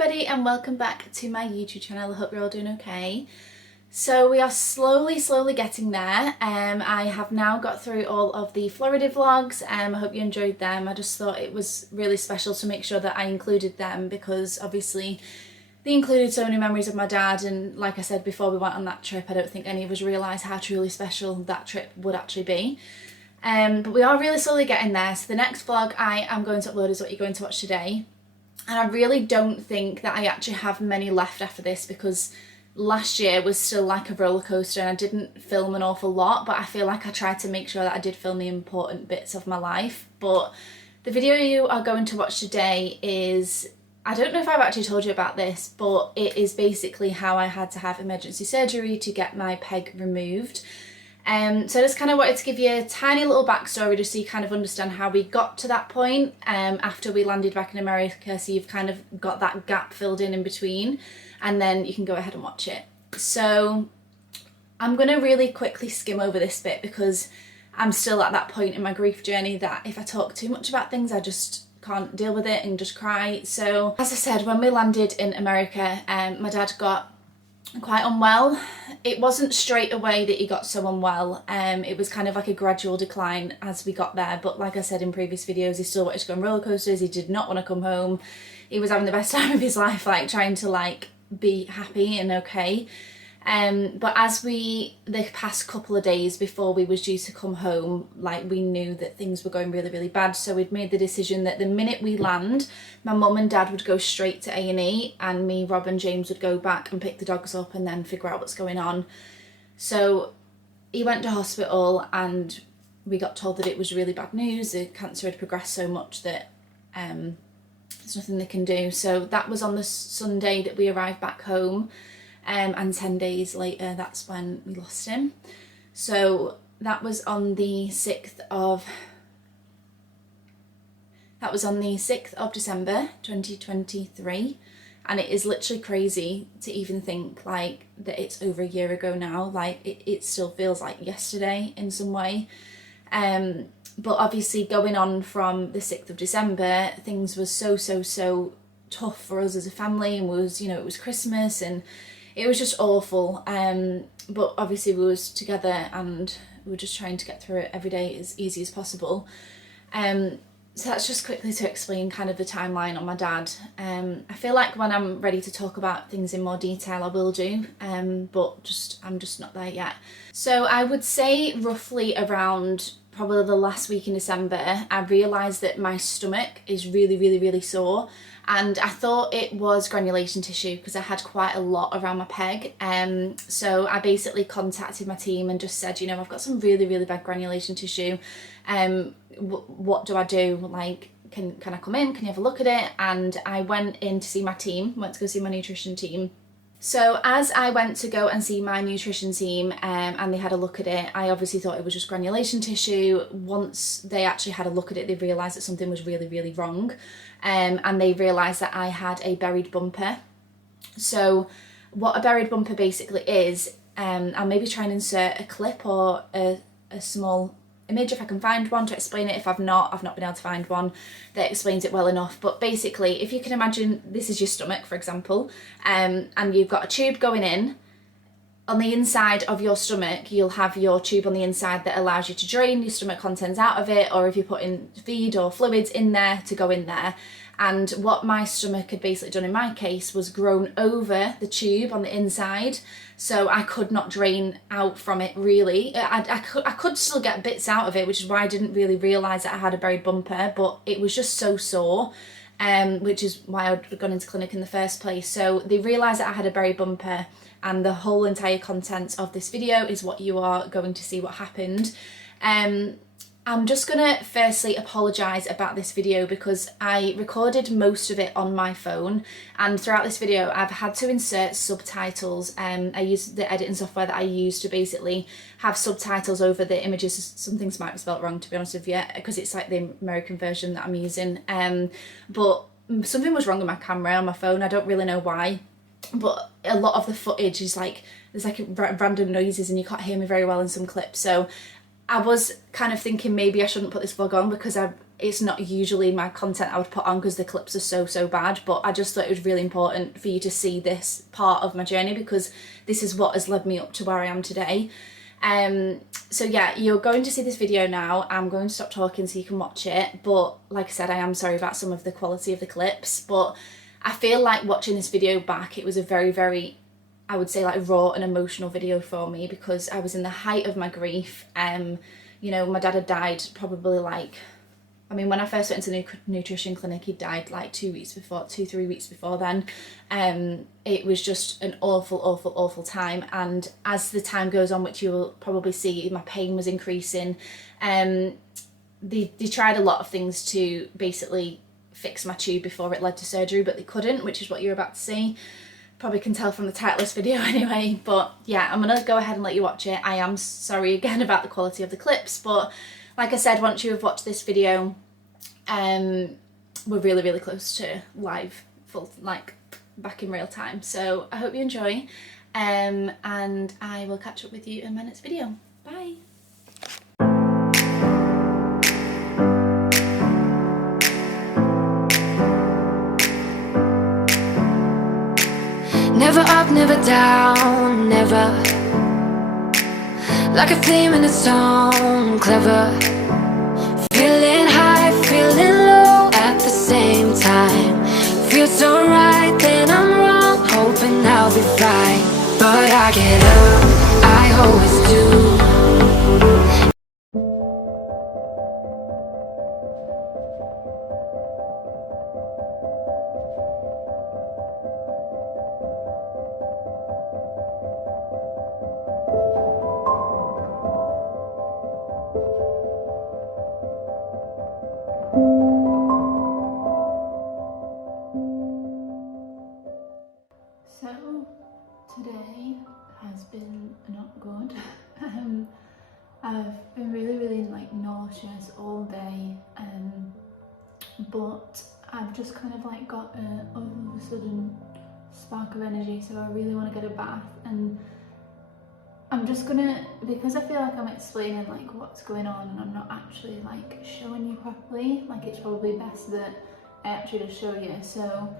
everybody and welcome back to my YouTube channel. I hope you're all doing okay. So we are slowly getting there. I have now got through all of the Florida vlogs. I hope you enjoyed them. I just thought it was really special to make sure that I included them because obviously they included so many memories of my dad, and like I said before we went on that trip, I don't think any of us realised how truly special that trip would actually be. But we are really slowly getting there. So the next vlog I am going to upload is what you're going to watch today. And I really don't think that I actually have many left after this because last year was still like a roller coaster and I didn't film an awful lot, but I feel like I tried to make sure that I did film the important bits of my life. But the video you are going to watch today is, I don't know if I've actually told you about this, but it is basically how I had to have emergency surgery to get my peg removed. So I just kind of wanted to give you a tiny little backstory just so you kind of understand how we got to that point after we landed back in America, so you've kind of got that gap filled in between, and then you can go ahead and watch it. So I'm going to really quickly skim over this bit because I'm still at that point in my grief journey that if I talk too much about things I just can't deal with it and just cry. So as I said, when we landed in America, my dad got quite unwell. It wasn't straight away that he got so unwell. It was kind of like a gradual decline as we got there, but like I said in previous videos, he still wanted to go on roller coasters. He did not want to come home. He was having the best time of his life, like trying to like be happy and okay. But as the past couple of days before we was due to come home, like we knew that things were going really bad, so we'd made the decision that the minute we land, my mum and dad would go straight to A&E and me, Rob and James would go back and pick the dogs up and then figure out what's going on. So he went to hospital and we got told that it was really bad news. The cancer had progressed so much that there's nothing they can do. So that was on the Sunday that we arrived back home. And 10 days later, that's when we lost him. So that was on the 6th of December 2023, and it is literally crazy to even think like that it's over a year ago now. Like it still feels like yesterday in some way. But obviously going on from the 6th of December, things were so tough for us as a family, and it was Christmas and it was just awful, but obviously we was together and we were just trying to get through it every day as easy as possible. So that's just quickly to explain kind of the timeline on my dad. I feel like when I'm ready to talk about things in more detail I will do, but I'm just not there yet. So I would say roughly around probably the last week in December, I realised that my stomach is really sore. And I thought it was granulation tissue because I had quite a lot around my peg. So I basically contacted my team and just said, I've got some really bad granulation tissue. What do I do? Like, can I come in? Can you have a look at it? And I went in to see my team, went to go see my nutrition team. So as I went to go and see my nutrition team and they had a look at it, I obviously thought it was just granulation tissue. Once they actually had a look at it, they realised that something was really wrong. And they realised that I had a buried bumper. So what a buried bumper basically is, I'll maybe try and insert a clip or a small image if I can find one to explain it. If I've not been able to find one that explains it well enough. But basically, if you can imagine this is your stomach, for example, and you've got a tube going in. On the inside of your stomach, you'll have your tube on the inside that allows you to drain your stomach contents out of it, or if you're putting feed or fluids in there, to go in there. And what my stomach had basically done in my case was grown over the tube on the inside, so I could not drain out from it really. I could still get bits out of it, which is why I didn't really realise that I had a buried bumper, but it was just so sore, which is why I'd gone into clinic in the first place. So they realised that I had a buried bumper, and the whole entire content of this video is what you are going to see what happened. I'm just gonna firstly apologise about this video because I recorded most of it on my phone, and throughout this video I've had to insert subtitles. I use the editing software that I use to basically have subtitles over the images. Some things might be spelt wrong, to be honest with you, because it's like the American version that I'm using. But something was wrong with my camera on my phone. I don't really know why. But a lot of the footage is like, there's like random noises and you can't hear me very well in some clips. So I was kind of thinking maybe I shouldn't put this vlog on because it's not usually my content I would put on because the clips are so bad, but I just thought it was really important for you to see this part of my journey because this is what has led me up to where I am today. So yeah, you're going to see this video now. I'm going to stop talking so you can watch it, but like I said, I am sorry about some of the quality of the clips, but I feel like watching this video back, it was a very, I would say, like raw and emotional video for me because I was in the height of my grief. You know, my dad had died probably like, I mean, when I first went into the nutrition clinic, he died like 3 weeks before then. It was just an awful time. And as the time goes on, which you will probably see, my pain was increasing. They tried a lot of things to basically fix my tube before it led to surgery, but they couldn't, which is what you're about to see. Probably can tell from the title of this video anyway, but yeah, I'm gonna go ahead and let you watch it. I am sorry again about the quality of the clips, but like I said, once you have watched this video, we're really close to live, full, like back in real time. So I hope you enjoy, and I will catch up with you in my next video. Bye. Never up, never down, never. Like a theme in a song, clever. Feeling high, feeling low at the same time. Feels so right, then I'm wrong, hoping I'll be fine. But I get up, I always do. So today has been not good. I've been really like nauseous all day, but I've just kind of like got all of a sudden spark of energy, so I really want to get a bath. And I'm just gonna, because I feel like I'm explaining like what's going on and I'm not actually like showing you properly, like it's probably best that I actually just show you. So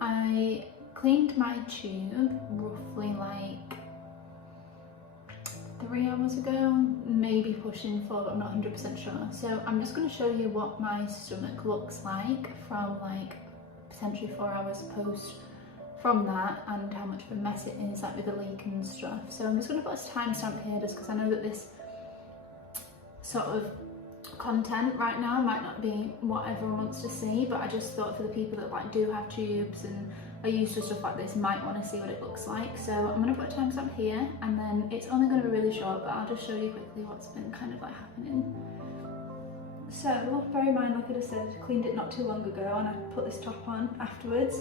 I cleaned my tube roughly like 3 hours ago, maybe pushing 4, but I'm not 100% sure. So I'm just going to show you what my stomach looks like from like potentially 4 hours post from that, and how much of a mess it is, like with the leak and stuff. So I'm just going to put a timestamp here just because I know that this sort of content right now might not be what everyone wants to see, but I just thought for the people that like do have tubes and are used to stuff like this might want to see what it looks like. So I'm going to put a timestamp here, and then it's only going to be really short, but I'll just show you quickly what's been kind of like happening. So bear in mind, like I just said, I cleaned it not too long ago and I put this top on afterwards,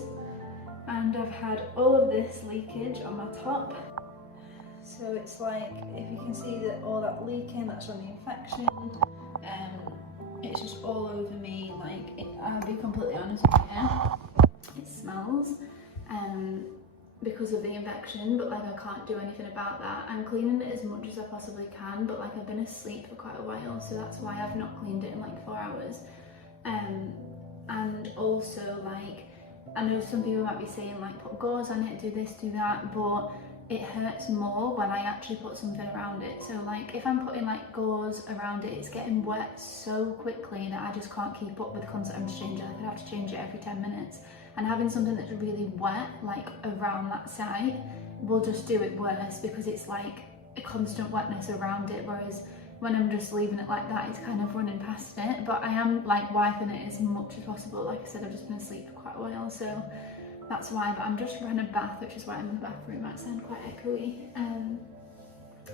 and I've had all of this leakage on my top. So it's like, if you can see that all that leaking, that's from the infection. It's just all over me. Like, I'll be completely honest with you, it smells because of the infection, but like I can't do anything about that. I'm cleaning it as much as I possibly can, but like I've been asleep for quite a while, so that's why I've not cleaned it in like 4 hours. And also, like, I know some people might be saying like put gauze on it, do this, do that, but it hurts more when I actually put something around it. So like if I'm putting like gauze around it, it's getting wet so quickly that I just can't keep up with the constant having to change it. Like I'd have to change it every 10 minutes. And having something that's really wet, like around that site, will just do it worse because it's like a constant wetness around it. Whereas when I'm just leaving it like that, it's kind of running past it. But I am like wiping it as much as possible. Like I said, I've just been asleep for quite a while, so that's why. But I'm just running a bath, which is why I'm in the bathroom. It might sound quite echoey. And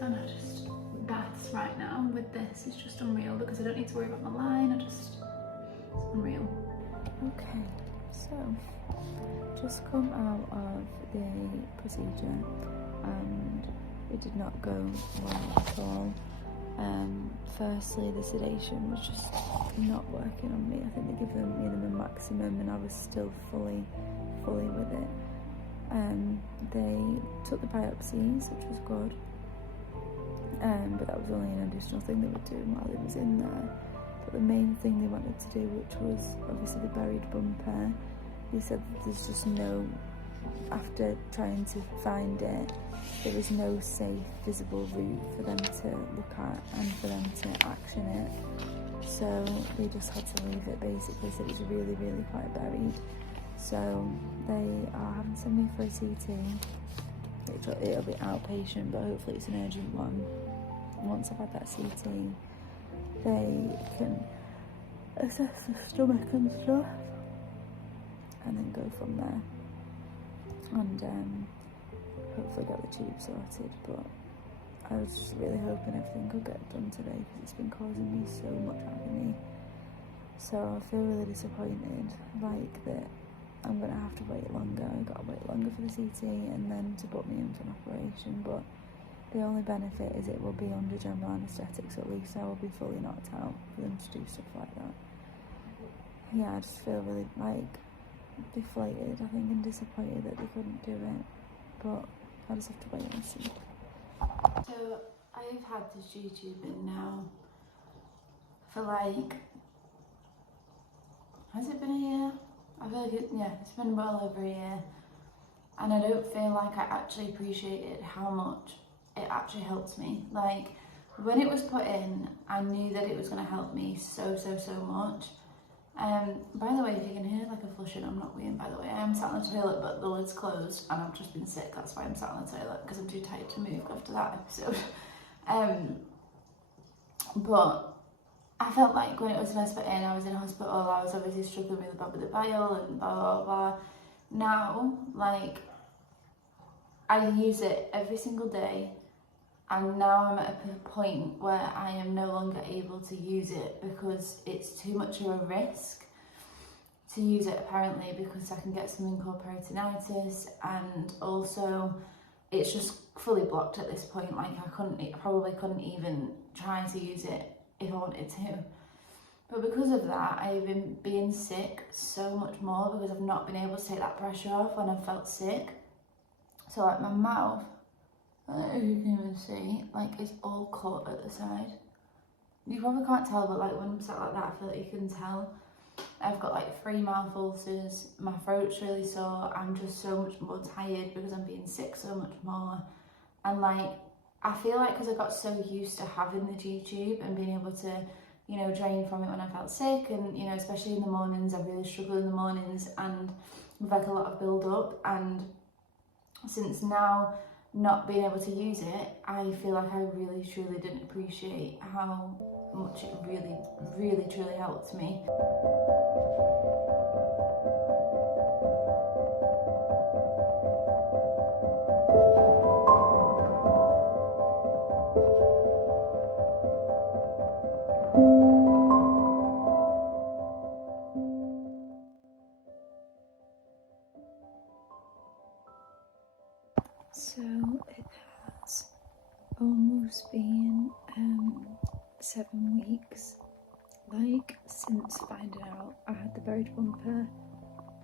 I just, baths right now with this is just unreal because I don't need to worry about my line. it's unreal. Okay, so just come out of the procedure and it did not go well at all. Firstly, the sedation was just not working on me. I think they gave them minimum maximum and I was still fully with it. They took the biopsies, which was good, but that was only an additional thing they were doing while it was in there. But the main thing they wanted to do, which was obviously the buried bumper, they said that there's just no, after trying to find it, there was no safe, visible route for them to look at and for them to action it. So they just had to leave it basically, so it was really, really quite buried. So they are having to send me for a CT. It'll be outpatient, but hopefully it's an urgent one. Once I've had that CT, they can assess the stomach and stuff, and then go from there. And hopefully get the tube sorted. But I was just really hoping everything could get done today because it's been causing me so much agony. So I feel really disappointed, like that I'm gonna have to wait longer. I've got to wait longer for the CT and then to book me in for an operation. But the only benefit is it will be under general anaesthetic, so at least I will be fully knocked out for them to do stuff like that. Yeah, I just feel really like deflated, I think, and disappointed that they couldn't do it. But I just have to wait and see. So I've had this YouTube in now for like, has it been a year? I feel like it's been well over a year, and I don't feel like I actually appreciated how much it actually helped me. Like, when it was put in, I knew that it was going to help me so much. By the way, if you can hear like a flushing, I'm not weeing, by the way. I am sat on the toilet, but the lid's closed, and I've just been sick. That's why I'm sat on the toilet, because I'm too tired to move after that episode. But I felt like when it was first put in, I was in hospital, I was obviously struggling with the bile and blah, blah, blah. Now, like, I use it every single day, and now I'm at a point where I am no longer able to use it because it's too much of a risk to use it, apparently, because I can get something called peritonitis, and also it's just fully blocked at this point. Like, I probably couldn't even try to use it if I wanted to. But because of that, I've been being sick so much more because I've not been able to take that pressure off when I've felt sick. So like my mouth, I don't know if you can even see, like it's all cut at the side. You probably can't tell, but like when I'm sat like that, I feel like you can tell. I've got like 3 mouth ulcers, my throat's really sore, I'm just so much more tired because I'm being sick so much more. And like, I feel like because I got so used to having the G-tube and being able to, you know, drain from it when I felt sick, and, you know, especially in the mornings, I really struggle in the mornings and with like a lot of build up. And since now not being able to use it, I feel like I really truly didn't appreciate how much it really truly helped me. So it has almost been 7 weeks, like, since finding out I had the buried bumper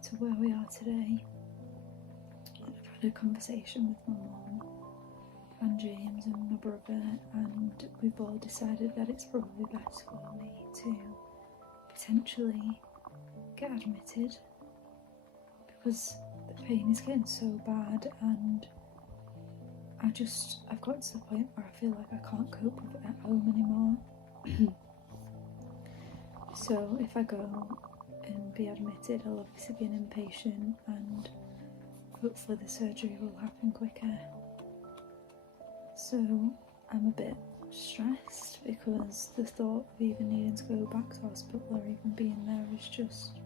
to where we are today. I've had a conversation with my mum and James and my brother, and we've all decided that it's probably best for me to potentially get admitted because the pain is getting so bad, and I've got to the point where I feel like I can't cope with it at home anymore. So if I go and be admitted, I'll obviously be an inpatient, and hopefully the surgery will happen quicker. So I'm a bit stressed because the thought of even needing to go back to hospital or even being there is just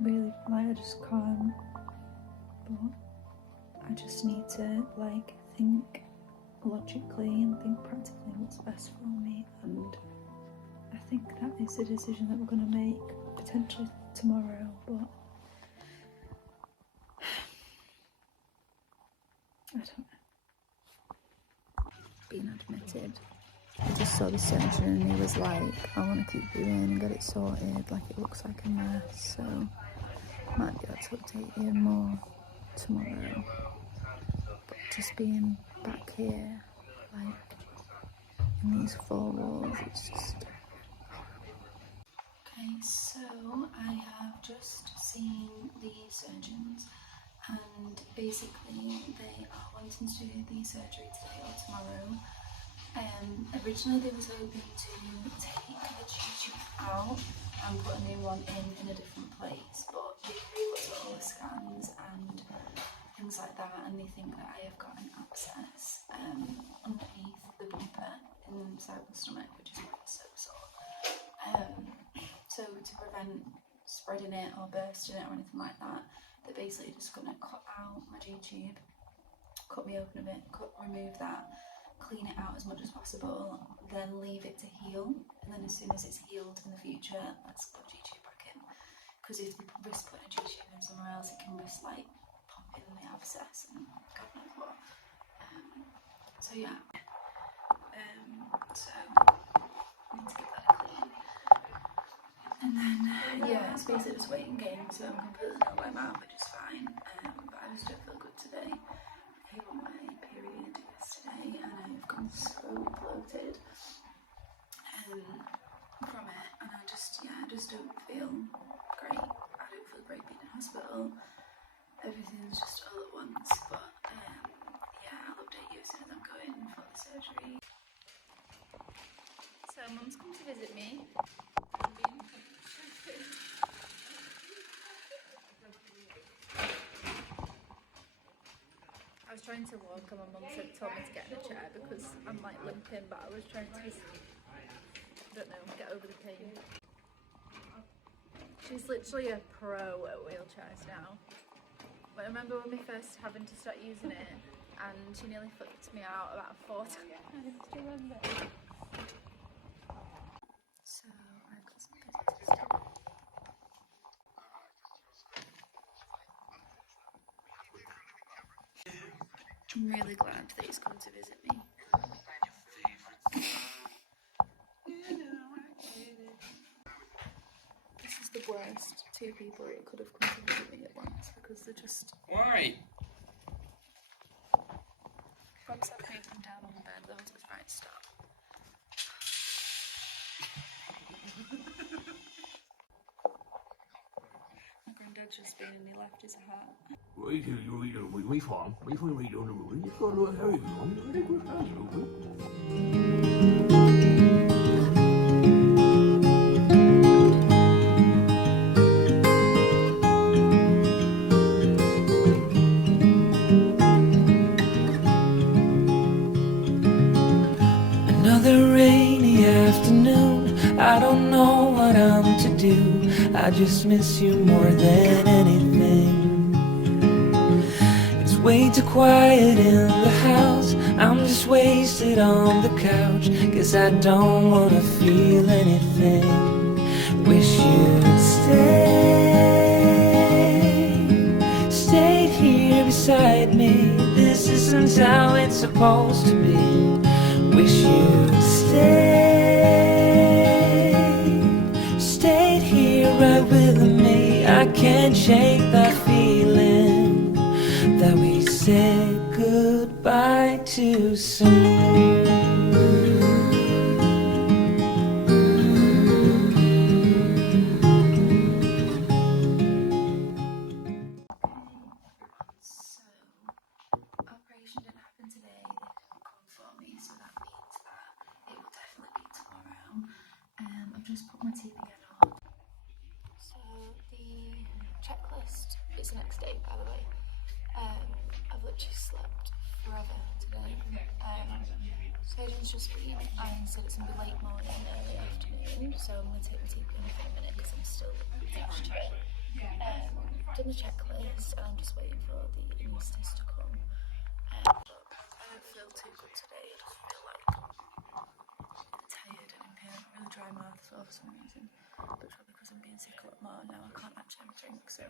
really, like, I just can't. But I just need to like think logically and think practically what's best for me, and I think that is the decision that we're going to make potentially tomorrow. But I don't know. Being admitted, I just saw the surgeon and he was like, I want to keep you in and get it sorted, like it looks like a mess, so might be able to update you more tomorrow. But just being back here, like in these 4 walls, it's just Okay, so I have just seen the surgeons and basically they are wanting to do the surgery today or tomorrow. Originally they was hoping to take the tube out and put a new one in a different place, but they looked at all the scans and things like that, and they think that I have got an abscess underneath the bumper inside the stomach, which is why it's so sore. So to prevent spreading it or bursting it or anything like that, they're basically just going to cut out my G-tube, cut me open a bit, remove that, clean it out as much as possible, then leave it to heal, and then as soon as it's healed in the future, let's put G-tube back in. Because if they risk putting a G-tube in somewhere else, it can risk like popping the abscess and God knows what. So yeah, so I need to get that clean. And then yeah, it's basically just waiting game, so I'm completely not wet out, which is fine. But I just don't feel good today. I came on my period yesterday and I've gone so bloated from it, and I just don't feel great. I don't feel great being in hospital. Everything's just all at once, but yeah, I'll update you as soon as I'm going for the surgery. So Mum's come to visit me. I was trying to walk and my mum told me to get in a chair because I'm like limping, but I was trying to, I don't know, get over the pain. She's literally a pro at wheelchairs now. But I remember when we first having to start using it and she nearly flipped me out about 4 times. Do you remember? So I've got some visitors today. I'm really glad that he's come to visit me. This is the worst 2 people that could have come to visit me at once because they're just... Why? Perhaps I've moved them down on the bed though, so it's right, stop. My granddad's just been and he left his hat. Another rainy afternoon, I don't know what I'm to do. I just miss you more than anything. It's way too quiet in the house, I'm just wasted on the couch, 'cause I don't wanna feel anything. Wish you'd stayed here beside me. This isn't how it's supposed to be. Wish you'd stayed here right with me. I can't shake that feeling that we said goodbye too soon. Operation didn't happen today, they didn't come for me, so that means that it will definitely be tomorrow. I've just put my TPN on. So the checklist is the next day, by the way. I've literally slept forever today. Surgeon's just been and said it's going to be late morning, early afternoon, so I'm going to take the TPN for a minute because I'm still attached to it. Done the checklist and I'm just waiting for the anaesthetist to come. I don't feel too good today. I just feel like tired and impaired, really dry mouth as well for some reason. But probably because I'm being sick a lot more now, I can't actually have a drink, so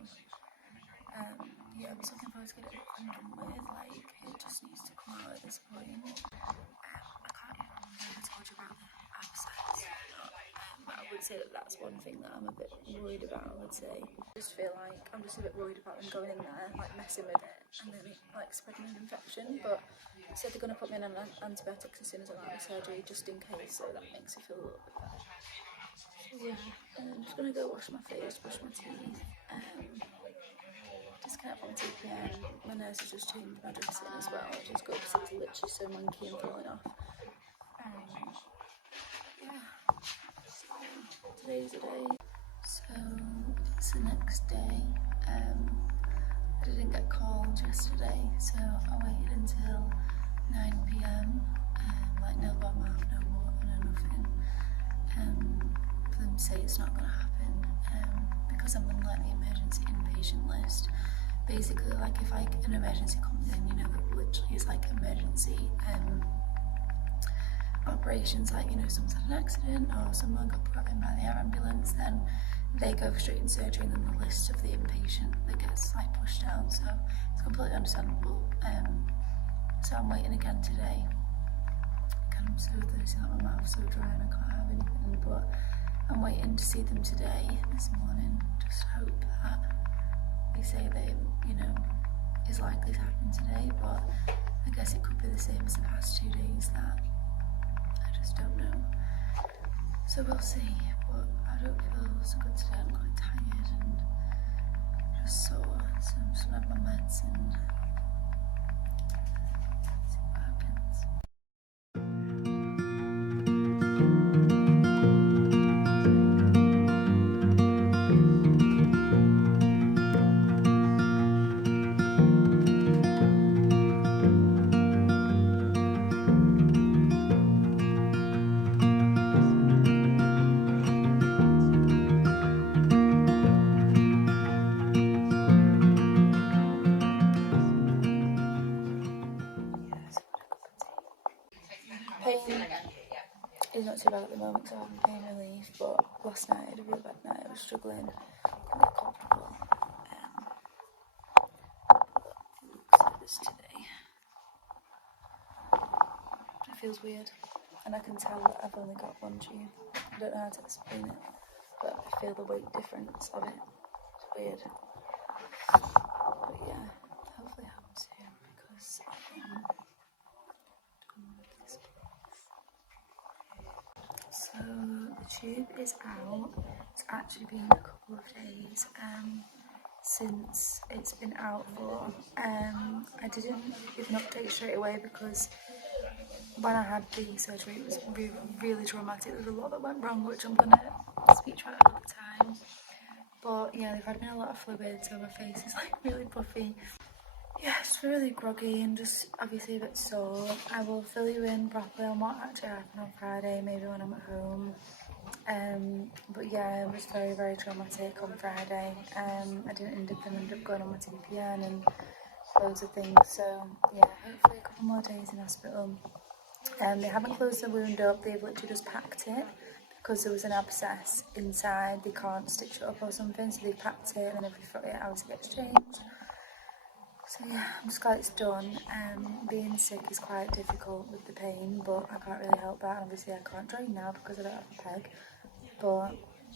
yeah, I'm just looking forward to get it done with. Like, it just needs to come out at this point. I can't even remember if I told you about the abscess or not, but I would say that that's one thing that I'm a bit worried about, I would say. I just feel like I'm just a bit worried about them going in there, like messing with it and then like spreading an infection, but they said they're going to put me on antibiotics as soon as I'm out of surgery just in case, so that makes me feel a little bit better. Yeah, I'm just gonna go wash my face, brush my teeth, just get up on TPN. My nurse has just changed my dressing as well, which is good because it's literally so monkey and falling off. Yeah, so today's the day. So it's the next day. I didn't get called yesterday, so I waited until 9 p.m. Like no bottom half, no water, no nothing. For them to say it's not going to happen, because I'm on like the emergency inpatient list. Basically, like if like an emergency comes in, you know, it literally is like emergency operations, like, you know, someone's had an accident or someone got brought in by the air ambulance, then they go straight in surgery, and then the list of the inpatient that gets like pushed down. So it's completely understandable. So I'm waiting again today. I'm so thirsty, like my mouth's so dry and I can't have anything, but I'm waiting to see them today, this morning. Just hope that they say that it, you know, is likely to happen today, but I guess it could be the same as the past 2 days, that I just don't know. So we'll see, but I don't feel so good today. I'm quite tired and just sore, so I'm just gonna have my meds and see what happens. Pain is not too bad at the moment because I'm having pain relief, but last night I had a really bad night. I was struggling, couldn't get comfortable. It looks like this today. It feels weird, and I can tell that I've only got one tube. I don't know how to explain it, but I feel the weight difference of it. It's weird. But yeah, hopefully it happens soon because I'm done with this place. So the tube is out. It's actually been a couple of days since it's been out for. I didn't give an update straight away because when I had the surgery it was really traumatic. There was a lot that went wrong, which I'm gonna speak about another time. But yeah, they've had me a lot of fluid, so my face is like really puffy. Yeah, it's really groggy and just obviously a bit sore. I will fill you in properly on what actually happened on Friday, maybe when I'm at home. But yeah, it was very, very traumatic on Friday. I didn't end up going on my TPN and loads of things. So yeah, hopefully a couple more days in hospital. They haven't closed the wound up, they've literally just packed it because there was an abscess inside. They can't stitch it up or something, so they've packed it and then every 48 hours it gets changed. So yeah, I'm just glad it's done. Being sick is quite difficult with the pain, but I can't really help that. Obviously I can't drain now because I don't have a peg, but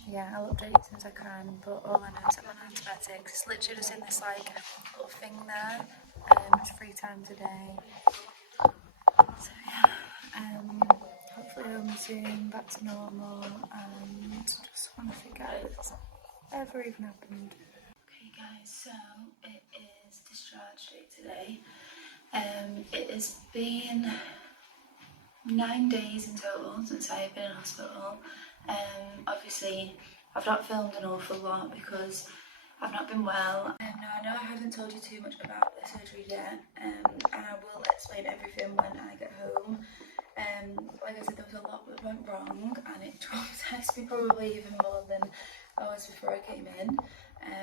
yeah, I'll update as soon as I can. But all I know is that I'm on antibiotics. It's literally just in this like little thing there. It's 3 times a day. So yeah, hopefully home soon, back to normal, and just want to figure out if it's ever even happened. Okay guys, so it is discharge day today. It has been 9 days in total since I've been in hospital. Obviously I've not filmed an awful lot because I've not been well. Now I know I haven't told you too much about the surgery yet, and I will explain everything when I get home. Like I said, there was a lot that went wrong and it traumatised me probably even more than I was before I came in.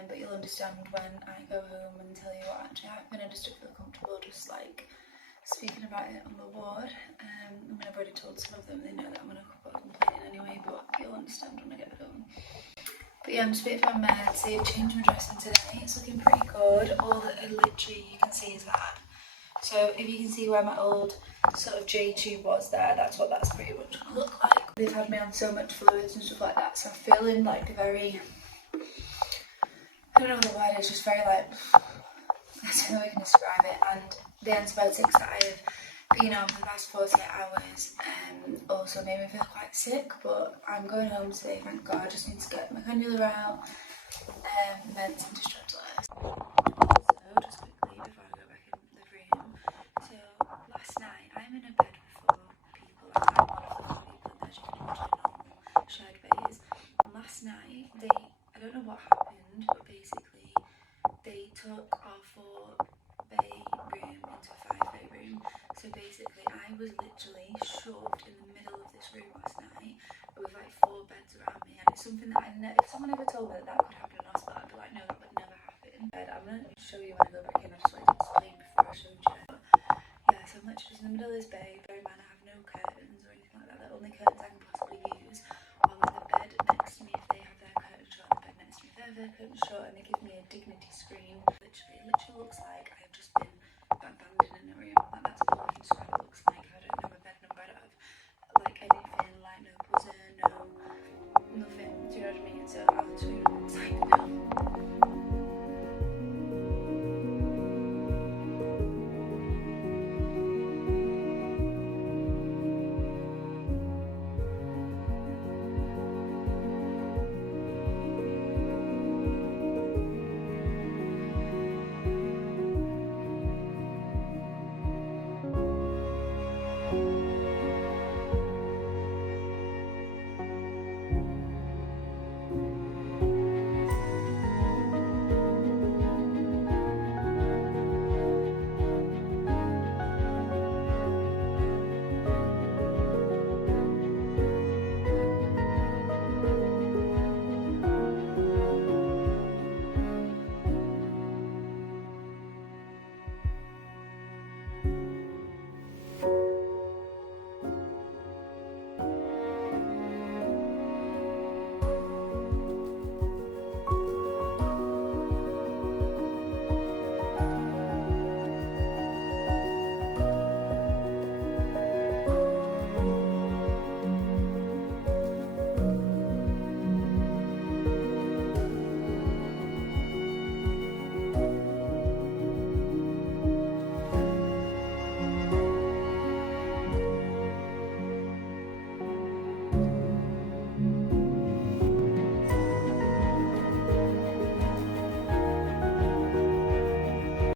But you'll understand when I go home and tell you what actually happened. I just don't feel comfortable just like speaking about it on the ward. I mean, I've already told some of them, they know that I'm going to complain anyway, but you'll understand when I get home. But yeah, I'm just waiting for my meds. They've changed my dressing today. It's looking pretty good. All that literally you can see is that. So if you can see where my old sort of J tube was there, that's what that's pretty much going to look like. They've had me on so much fluids and stuff like that, so I'm feeling like very, I don't know what the word is, just very like, I don't know how I can describe it. And the antibiotics that I have being home for the past 48 hours also made me feel quite sick, but I'm going home today, thank God. I just need to get my cannula out, meds and discharge letters. So just quickly before I go back in the room, so last night I'm in a bed with 4 people, like I'm one of the 4 people in there, as you can imagine, normal shared bays. And last night I don't know what happened, but basically they took our 4-bay room into a 5-bay room. So basically I was literally shoved in the middle of this room last night with like 4 beds around me, and it's something that if someone ever told me that that could happen in hospital, I'd be like, no, that would never happen. But I'm going to show you when I go back in. I just wanted to explain before I showed you. But yeah, so I'm literally just in the middle of this bay. Bear in mind I have no curtains or anything like that. The only curtains I can possibly use are like the bed next to me if they have their curtains shut, and the bed next to me if they have their curtains shut, and they give me a dignity screen. Literally